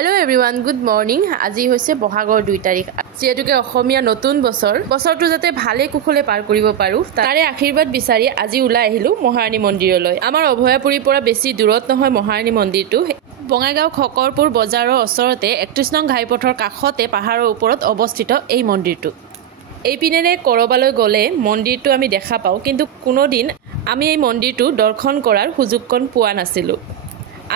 Hello everyone, good morning. আজি হৈছে বহাগৰ 2 তাৰিখ। যেহেতুকে অসমীয়া নতুন বছৰটো যাতে ভালে কুশলে পাৰ কৰিব পাৰো তাৰে আশীৰ্বাদ বিচাৰি আজি ওলাই আহিলো মহাৰাণী মন্দিৰলৈ। আমাৰ অভয়াপুৰীৰ পৰা বেছি দূৰত নহয় মহাৰাণী মন্দিৰটো। বঙাইগাঁও খকৰপুৰ বজাৰৰ ওচৰতে 31 নং ঘাইপথৰ কাষতে পাহাৰৰ ওপৰত অৱস্থিত এই মন্দিৰটো। এই পিনেৰে কৰবালৈ গ'লে মন্দিৰটো আমি দেখা পাওঁ, কিন্তু কোনোদিন আমি এই মন্দিৰটো দৰ্শন কৰাৰ সুযোগকণ পোৱা নাছিলো।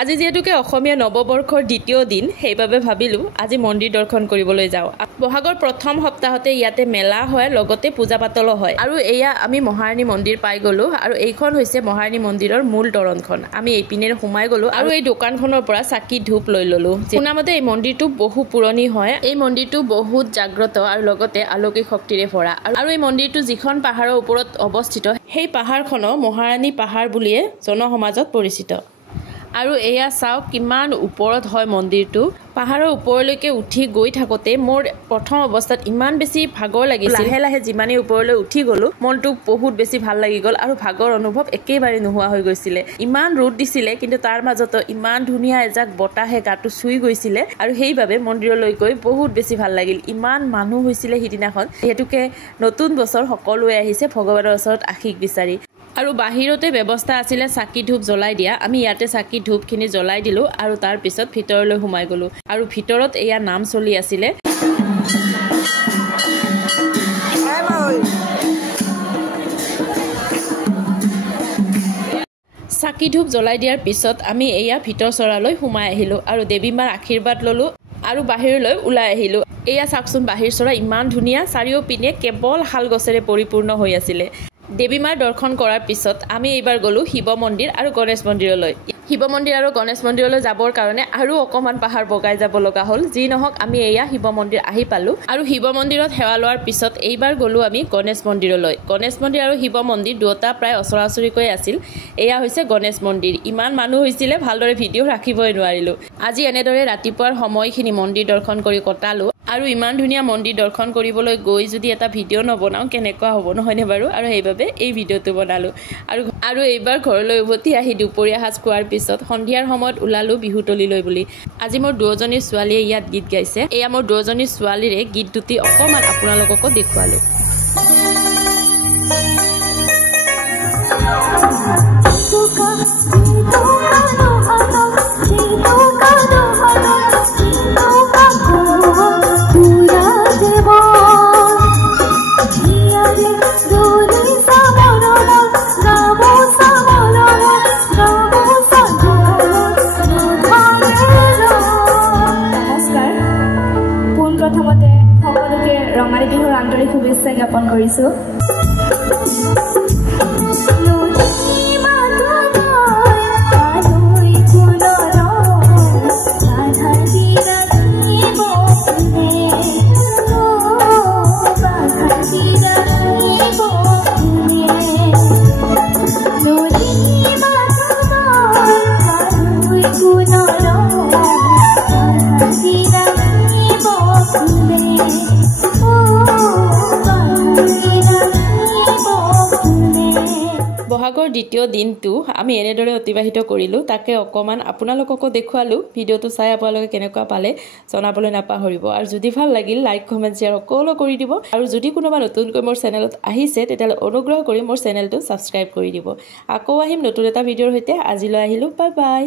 আজি যেহেতুকে অসমীয়া নৱবৰ্ষৰ দ্বিতীয় দিন, সেইবাবে ভাবিলো আজি মন্দিৰ দৰ্শন কৰিবলৈ যাওঁ। বহাগৰ প্ৰথম সপ্তাহতে ইয়াতে মেলা হয়, লগতে পূজা পাতলো হয়। আৰু এয়া আমি মহাৰাণী মন্দিৰ পাই গলো, আৰু এইখন হৈছে মহাৰাণী মন্দিৰৰ মূল তৰণখন। আমি এই পিনেৰে সোমাই গলো আৰু এই দোকানখনৰ পৰা চাকি ধূপ লৈ ললো। শুনামতে এই মন্দিৰটো বহু পুৰণি হয়। এই মন্দিৰটো বহুত জাগ্ৰত আৰু লগতে অলৌকিক শক্তিৰে ভৰা। আৰু এই মন্দিৰটো যিখন পাহাৰৰ ওপৰত অৱস্থিত, সেই পাহাৰখনো মহাৰাণী পাহাৰ বুলিয়ে জনসমাজত পৰিচিত। আৰু এয়া চাওক কিমান ওপৰত হয় মন্দিৰটো। পাহাৰৰ ওপৰলৈকে উঠি গৈ থাকোতে মোৰ প্ৰথম অৱস্থাত ইমান বেছি ভাগৰ লাগিছিল। লাহে লাহে যিমানেই ওপৰলৈ উঠি গলো, মনটো বহুত বেছি ভাল লাগি গ'ল আৰু ভাগৰ অনুভৱ একেবাৰে নোহোৱা হৈ গৈছিলে। ইমান ৰ'দ দিছিলে, কিন্তু তাৰ মাজতো ইমান ধুনীয়া এজাক বতাহে গাটো চুই গৈছিলে, আৰু সেইবাবে মন্দিৰলৈ গৈ বহুত বেছি ভাল লাগিল। ইমান মানুহ হৈছিলে সিদিনাখন, যিহেতুকে নতুন বছৰ সকলোৱে আহিছে ভগৱানৰ ওচৰত আশীষ বিচাৰি। আৰু বাহিৰতে ব্যৱস্থা আছিলে চাকি ধূপ জ্বলাই দিয়া। আমি ইয়াতে চাকি ধূপখিনি জ্বলাই দিলো আৰু তাৰ পিছত ভিতৰলৈ সোমাই গলো। আৰু ভিতৰত এয়া নাম চলি আছিলে। চাকি ধূপ জ্বলাই দিয়াৰ পিছত আমি এয়া ভিতৰ চৰালৈ সোমাই আহিলো আৰু দেৱী মাৰ আশীৰ্বাদ ললো আৰু বাহিৰলৈ ওলাই আহিলো। এয়া চাওকচোন বাহিৰ চৰা ইমান ধুনীয়া, চাৰিওপিনে কেৱল শাল গছেৰে পৰিপূৰ্ণ হৈ আছিলে। দেৱী মাৰ দৰ্শন কৰাৰ পিছত আমি এইবাৰ গলো শিৱ মন্দিৰ আৰু গণেশ মন্দিৰলৈ। শিৱ মন্দিৰ আৰু গণেশ মন্দিৰলৈ যাবৰ কাৰণে আৰু অকমান পাহাৰ বগাই যাব লগা হ'ল। যি নহওক আমি এয়া শিৱ মন্দিৰ আহি পালো, আৰু শিৱ মন্দিৰত সেৱা লোৱাৰ পিছত এইবাৰ গলো আমি গণেশ মন্দিৰলৈ। গণেশ মন্দিৰ আৰু শিৱ মন্দিৰ দুয়োটা প্ৰায় ওচৰা-ওচৰিকৈ আছিল। এয়া হৈছে গণেশ মন্দিৰ। ইমান মানুহ হৈছিলে ভালদৰে ভিডিঅ' ৰাখিবই নোৱাৰিলো। আজি এনেদৰে ৰাতিপুৱাৰ সময়খিনি মন্দিৰ দৰ্শন কৰি কটালো। আৰু ইমান ধুনীয়া মন্দিৰ দৰ্শন কৰিবলৈ গৈ যদি এটা ভিডিঅ' নবনাওঁ কেনেকুৱা হ'ব, নহয়নে বাৰু? আৰু সেইবাবে এই ভিডিঅ'টো বনালো। আৰু এইবাৰ ঘৰলৈ উভতি আহি দুপৰীয়া সাজ খোৱাৰ পিছত সন্ধিয়াৰ সময়ত ওলালো বিহুতলিলৈ বুলি। আজি মোৰ দুজনী ছোৱালীয়ে ইয়াত গীত গাইছে। এয়া মোৰ দুজনী ছোৱালীৰে গীত দুটি অকণমান আপোনালোককো দেখুৱালো। প্ৰথমতে সকলোকে ৰঙালী বিহুৰ আন্তৰিক শুভেচ্ছা জ্ঞাপন কৰিছো। বহাগৰ দ্বিতীয় দিনটো আমি এনেদৰে অতিবাহিত কৰিলোঁ। তাকে অকণমান আপোনালোককো দেখুৱালোঁ। ভিডিঅ'টো চাই আপোনালোকে কেনেকুৱা পালে জনাবলৈ নাপাহৰিব। আৰু যদি ভাল লাগিল লাইক কমেণ্ট শ্বেয়াৰ সকলো কৰি দিব। আৰু যদি কোনোবা নতুনকৈ মোৰ চেনেলত আহিছে তেতিয়াহ'লে অনুগ্ৰহ কৰি মোৰ চেনেলটো ছাবস্ক্ৰাইব কৰি দিব। আকৌ আহিম নতুন এটা ভিডিঅ'ৰ সৈতে। আজিলৈ আহিলোঁ, বাই বাই।